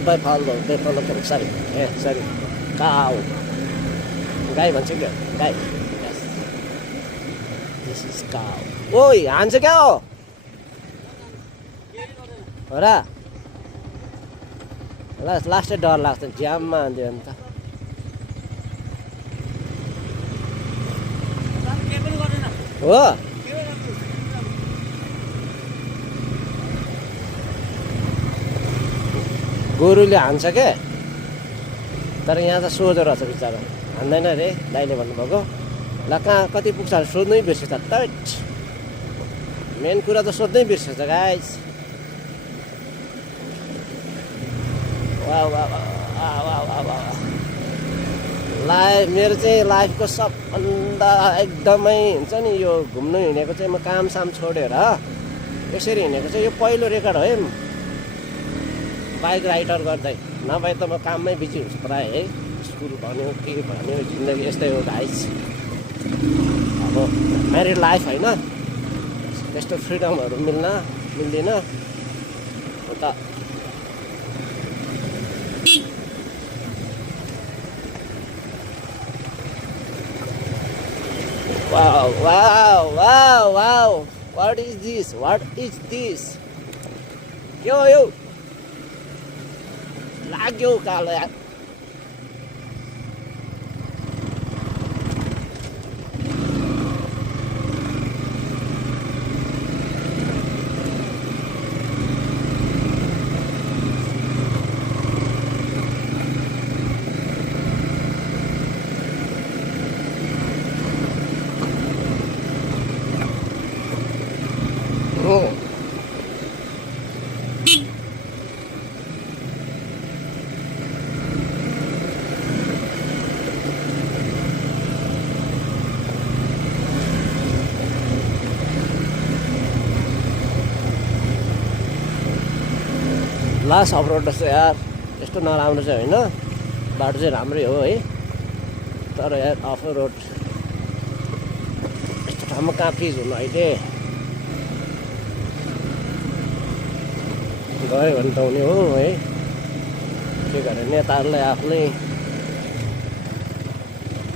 Buffalo, sorry. Yeah, sorry. Cow. गाई भन्छ क्या गाई. Yes. This is cow. ओइ हान्छ क्या हो र लास्टै डर लाग्छ ज्याममा हान्दियो भने त हो गोरुले हान्छ क्या तर यहाँ त सोझो रहेछ बिचरा हान्दैन अरे दाइले भन्नुभएको ल कहाँ कति पुग्छ सोध्नै बिर्सेछ टट मेन कुरा त सोध्नै बिर्सेछ गाइस लाइफ मेरो चाहिँ लाइफको सबभन्दा एकदमै हुन्छ नि यो घुम्नु हिँडेको चाहिँ म कामसाम छोडेर यसरी हिँडेको चाहिँ यो पहिलो रेकर्ड हो है बाइक राइडर गर्दै नभए त म काममै बिजी हुन्छु प्रायः है स्कुल भन्यो के भन्यो जिन्दगी यस्तै हो गाइस अब म्यारिड लाइफ होइन त्यस्तो फ्रिडमहरू मिल्दैन अन्त wow what is this के हो यो लाग्यो कालो यार लास्ट अफरोड रहेछ यार यस्तो नराम्रो चाहिँ होइन बाटो चाहिँ राम्रै हो है तर यार अफरोड यस्तो ठाउँमा कहाँ फ्रिज हुनु अहिले गयो भने त हुने हो है के गरे नेताहरूलाई आफ्नै